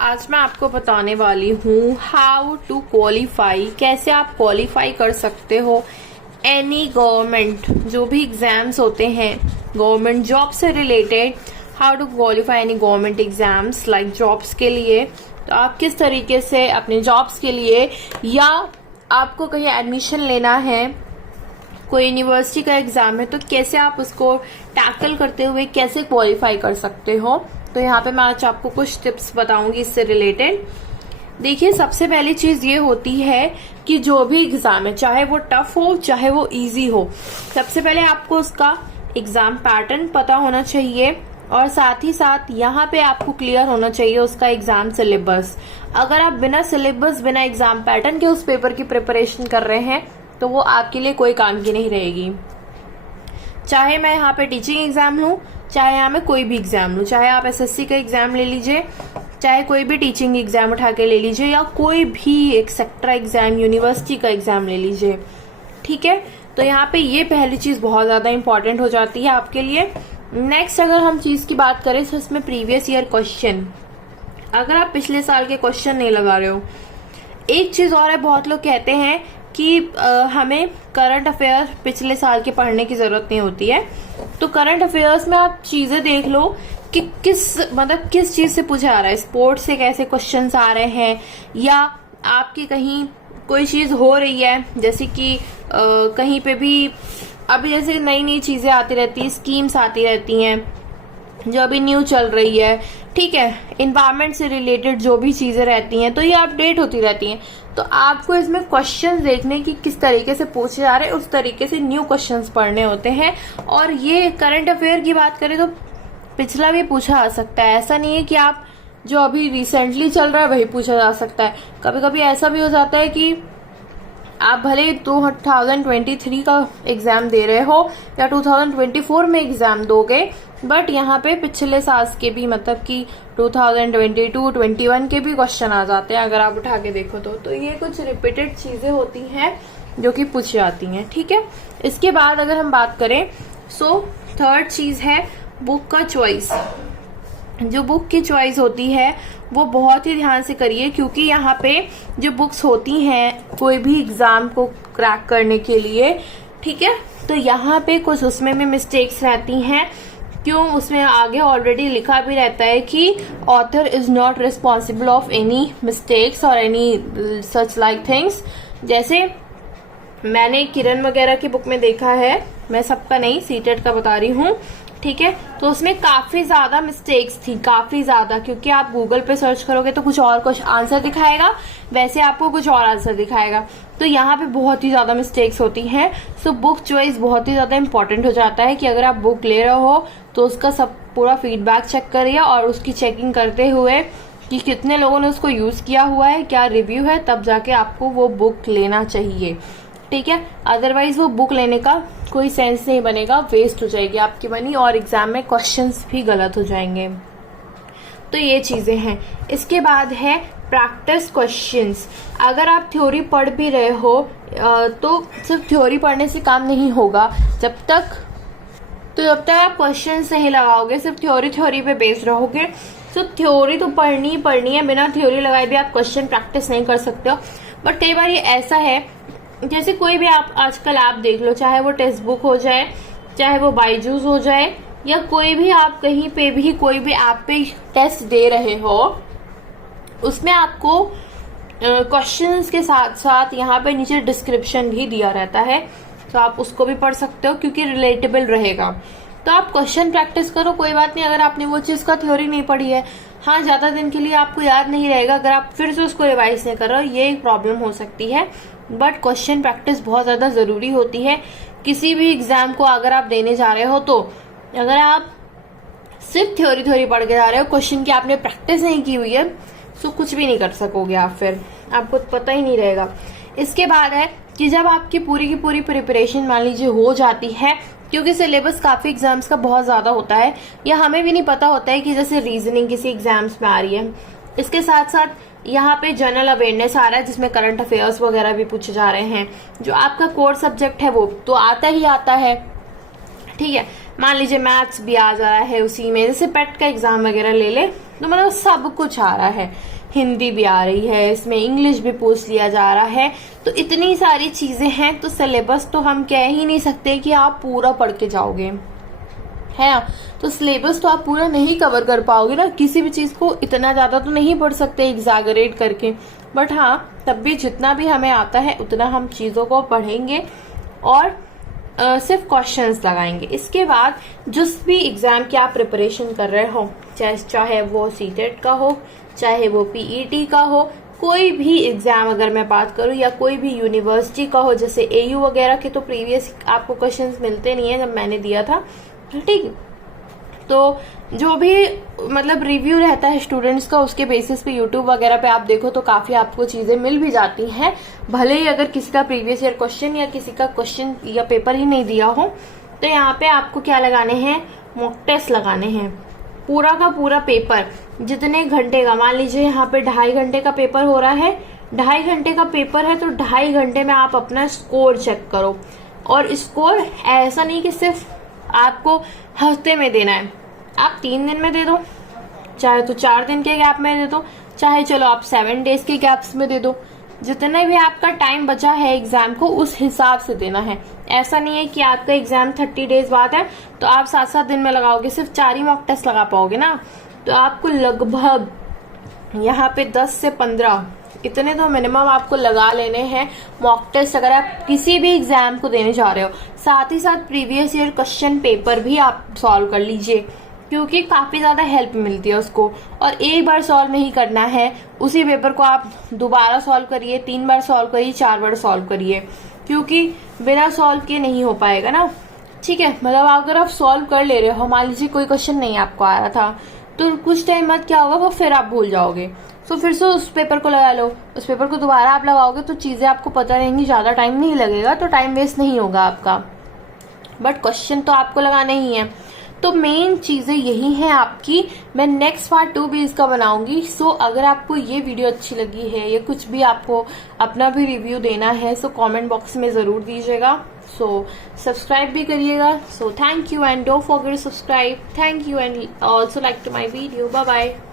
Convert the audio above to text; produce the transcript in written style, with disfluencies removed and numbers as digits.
आज मैं आपको बताने वाली हूँ हाउ टू क्वालिफाई, कैसे आप क्वालिफाई कर सकते हो एनी गवर्नमेंट, जो भी एग्जाम्स होते हैं गवर्नमेंट जॉब से related. How to qualify any government exams like jobs के लिए। तो आप किस तरीके से अपने जॉब्स के लिए, या आपको कहीं एडमिशन लेना है, कोई यूनिवर्सिटी का एग्जाम है, तो कैसे आप उसको टैकल करते हुए कैसे क्वालिफाई कर सकते हो। तो यहाँ पे मैं आज आपको कुछ टिप्स बताऊंगी इससे रिलेटेड। देखिए, सबसे पहली चीज ये होती है कि जो भी एग्जाम है, चाहे वो टफ हो चाहे वो इजी हो, सबसे पहले आपको उसका एग्जाम पैटर्न पता होना चाहिए और साथ ही साथ यहाँ पे आपको क्लियर होना चाहिए उसका एग्जाम सिलेबस। अगर आप बिना सिलेबस, बिना एग्जाम पैटर्न के उस पेपर की प्रिपरेशन कर रहे हैं तो वो आपके लिए कोई काम की नहीं रहेगी। चाहे मैं यहाँ पे टीचिंग एग्जाम लूं, चाहे यहाँ मैं कोई भी एग्जाम लूं, चाहे आप एसएससी का एग्जाम ले लीजिए, चाहे कोई भी टीचिंग एग्जाम उठा के ले लीजिए, या कोई भी एक सेक्टर एग्जाम, यूनिवर्सिटी का एग्जाम ले लीजिए, ठीक है। तो यहाँ पे ये पहली चीज बहुत ज्यादा इंपॉर्टेंट हो जाती है आपके लिए। नेक्स्ट, अगर हम चीज की बात करें तो इसमें प्रीवियस ईयर क्वेश्चन, अगर आप पिछले साल के क्वेश्चन नहीं लगा रहे हो। एक चीज और है, बहुत लोग कहते हैं कि हमें करंट अफेयर पिछले साल के पढ़ने की जरूरत नहीं होती है। तो करंट अफेयर्स में आप चीजें देख लो कि किस चीज से पूछा आ रहा है, स्पोर्ट्स से कैसे क्वेश्चंस आ रहे हैं, या आपकी कहीं कोई चीज हो रही है, जैसे कि कहीं पे भी अभी जैसे नई नई चीजें आती रहती है, स्कीम्स आती रहती हैं जो अभी न्यू चल रही है, ठीक है। इन्वायरमेंट से रिलेटेड जो भी चीजें रहती हैं तो ये अपडेट होती रहती हैं। तो आपको इसमें क्वेश्चंस देखने की किस तरीके से पूछे जा रहे हैं, उस तरीके से न्यू क्वेश्चंस पढ़ने होते हैं। और ये करंट अफेयर की बात करें तो पिछला भी पूछा जा सकता है, ऐसा नहीं है कि आप जो अभी रिसेंटली चल रहा है वही पूछा जा सकता है। कभी कभी ऐसा भी हो जाता है कि आप भले 2023 का एग्जाम दे रहे हो या 2024 में एग्जाम दोगे, बट यहाँ पे पिछले साल के भी, मतलब कि 2022, 21 के भी क्वेश्चन आ जाते हैं अगर आप उठा के देखो तो ये कुछ रिपीटेड चीजें होती हैं जो कि पूछी जाती हैं, ठीक है। इसके बाद अगर हम बात करें, थर्ड चीज है बुक का चॉइस। जो बुक की चॉइस होती है वो बहुत ही ध्यान से करिए, क्योंकि यहाँ पे जो बुक्स होती हैं कोई भी एग्जाम को क्रैक करने के लिए, ठीक है, तो यहाँ पे कुछ उसमें भी मिस्टेक्स रहती हैं। क्यों? उसमें आगे ऑलरेडी लिखा भी रहता है कि author is not responsible of any mistakes और एनी सच लाइक थिंग्स। जैसे मैंने किरण वगैरह की बुक में देखा है, मैं सबका नहीं, सीटेट का बता रही हूँ, ठीक है। तो उसमें काफी ज्यादा मिस्टेक्स थी, काफी ज्यादा, क्योंकि आप गूगल पे सर्च करोगे तो कुछ और कुछ आंसर दिखाएगा, वैसे आपको कुछ और आंसर दिखाएगा। तो यहाँ पे बहुत ही ज्यादा मिस्टेक्स होती हैं। सो बुक चॉइस बहुत ही ज्यादा इंपॉर्टेंट हो जाता है कि अगर आप बुक ले रहे हो तो उसका सब पूरा फीडबैक चेक करिए और उसकी चेकिंग करते हुए कि कितने लोगों ने उसको यूज किया हुआ है, क्या रिव्यू है, तब जाके आपको वो बुक लेना चाहिए, ठीक है। अदरवाइज वो बुक लेने का कोई सेंस नहीं बनेगा, वेस्ट हो जाएगी आपकी मनी और एग्जाम में क्वेश्चंस भी गलत हो जाएंगे। तो ये चीजें हैं। इसके बाद है प्रैक्टिस क्वेश्चंस। अगर आप थ्योरी पढ़ भी रहे हो तो सिर्फ थ्योरी पढ़ने से काम नहीं होगा। जब तक आप क्वेश्चन नहीं लगाओगे, सिर्फ थ्योरी पे बेस्ड रहोगे, तो थ्योरी तो पढ़नी ही पढ़नी है, बिना थ्योरी लगाए भी आप क्वेश्चन प्रैक्टिस नहीं कर सकते हो। बट कई बार ये ऐसा है, जैसे कोई भी आप आजकल आप देख लो, चाहे वो टेक्स्ट बुक हो जाए, चाहे वो बायजूस हो जाए, या कोई भी आप कहीं पे भी कोई भी ऐप पे टेस्ट दे रहे हो, उसमें आपको क्वेश्चंस के साथ साथ यहाँ पे नीचे डिस्क्रिप्शन भी दिया रहता है, तो आप उसको भी पढ़ सकते हो क्योंकि रिलेटेबल रहेगा। तो आप क्वेश्चन प्रैक्टिस करो, कोई बात नहीं। अगर आपने वो चीज का थ्योरी नहीं पढ़ी है, हाँ, ज्यादा दिन के लिए आपको याद नहीं रहेगा अगर आप फिर से उसको रिवाइज नहीं कर रहे हो, ये एक प्रॉब्लम हो सकती है। बट क्वेश्चन प्रैक्टिस बहुत ज्यादा जरूरी होती है किसी भी एग्जाम को अगर आप देने जा रहे हो। तो अगर आप सिर्फ थ्योरी पढ़ के जा रहे हो, क्वेश्चन की आपने प्रैक्टिस नहीं की हुई है, तो कुछ भी नहीं कर सकोगे आप, फिर आपको पता ही नहीं रहेगा। इसके बाद है कि जब आपकी पूरी की पूरी प्रिपरेशन मान लीजिए हो जाती है, क्योंकि सिलेबस काफी एग्जाम्स का बहुत ज्यादा होता है, या हमें भी नहीं पता होता है कि जैसे रीजनिंग किसी एग्जाम्स में आ रही है, इसके साथ साथ यहाँ पे जनरल अवेयरनेस आ रहा है जिसमें करंट अफेयर्स वगैरह भी पूछे जा रहे हैं। जो आपका कोर सब्जेक्ट है वो तो आता ही आता है, ठीक है। मान लीजिए मैथ्स भी आ जा रहा है उसी में, जैसे पेट का एग्जाम वगैरह ले ले, तो मतलब सब कुछ आ रहा है, हिंदी भी आ रही है, इसमें इंग्लिश भी पूछ लिया जा रहा है, तो इतनी सारी चीजें हैं। तो सिलेबस तो हम कह ही नहीं सकते कि आप पूरा पढ़ के जाओगे, है ना। तो सिलेबस तो आप पूरा नहीं कवर कर पाओगे ना, किसी भी चीज को इतना ज्यादा तो नहीं पढ़ सकते एग्जैगरेट करके, बट हाँ तब भी जितना भी हमें आता है उतना हम चीजों को पढ़ेंगे और सिर्फ क्वेश्चंस लगाएंगे। इसके बाद जिस भी एग्जाम की आप प्रिपरेशन कर रहे हो, चाहे वो सीटेट का हो, चाहे वो पीईटी का हो, कोई भी एग्जाम अगर मैं बात करूं, या कोई भी यूनिवर्सिटी का हो, जैसे एयू वगैरह के तो प्रीवियस आपको क्वेश्चंस मिलते नहीं है, जब मैंने दिया था, ठीक। तो जो भी मतलब रिव्यू रहता है स्टूडेंट्स का, उसके बेसिस पे यूट्यूब वगैरह पे आप देखो तो काफी आपको चीजें मिल भी जाती हैं। भले ही अगर किसी का प्रीवियस ईयर क्वेश्चन या किसी का क्वेश्चन या पेपर ही नहीं दिया हो, तो यहाँ पे आपको क्या लगाने हैं, मॉक टेस्ट लगाने हैं। पूरा का पूरा पेपर जितने घंटे का, मान लीजिए यहाँ पे 2.5 घंटे का पेपर हो रहा है, 2.5 घंटे का पेपर है, तो 2.5 घंटे में आप अपना स्कोर चेक करो। और स्कोर ऐसा नहीं कि सिर्फ आपको हफ्ते में देना है, आप 3 दिन में दे दो, चाहे तो 4 दिन के गैप में दे दो, चाहे चलो आप 7 डेज के गैप्स में दे दो। जितना भी आपका टाइम बचा है एग्जाम को उस हिसाब से देना है। ऐसा नहीं है कि आपका एग्जाम 30 डेज बाद है तो आप 7-7 दिन में लगाओगे, सिर्फ 4 ही मॉक टेस्ट लगा पाओगे ना। तो आपको लगभग यहाँ पे 10 से 15 इतने तो मिनिमम आपको लगा लेने हैं मॉक टेस्ट, अगर आप किसी भी एग्जाम को देने जा रहे हो। साथ ही साथ प्रीवियस ईयर क्वेश्चन पेपर भी आप सॉल्व कर लीजिए, क्योंकि काफी ज्यादा हेल्प मिलती है उसको। और एक बार सॉल्व नहीं करना है, उसी पेपर को आप दोबारा सॉल्व करिए, 3 बार सॉल्व करिए, 4 बार सॉल्व करिए, क्योंकि बिना सॉल्व के नहीं हो पाएगा ना। ठीक है, मतलब अगर आप सॉल्व कर ले रहे हो, मान लीजिए कोई क्वेश्चन नहीं आपको आ रहा था, तो कुछ टाइम बाद क्या होगा, वो फिर आप भूल जाओगे, तो फिर से उस पेपर को लगा लो, उस पेपर को दोबारा आप लगाओगे तो चीजें आपको पता रहेंगी, ज्यादा टाइम नहीं लगेगा, तो टाइम वेस्ट नहीं होगा आपका। बट क्वेश्चन तो आपको लगाने ही है। तो मेन चीजें यही हैं आपकी। मैं नेक्स्ट पार्ट 2 भी इसका बनाऊंगी। सो अगर आपको ये वीडियो अच्छी लगी है या कुछ भी आपको अपना भी रिव्यू देना है, सो कमेंट बॉक्स में जरूर दीजिएगा। सो सब्सक्राइब भी करिएगा। So thank you and don't forget to subscribe. Thank you and also like to my video. Bye bye.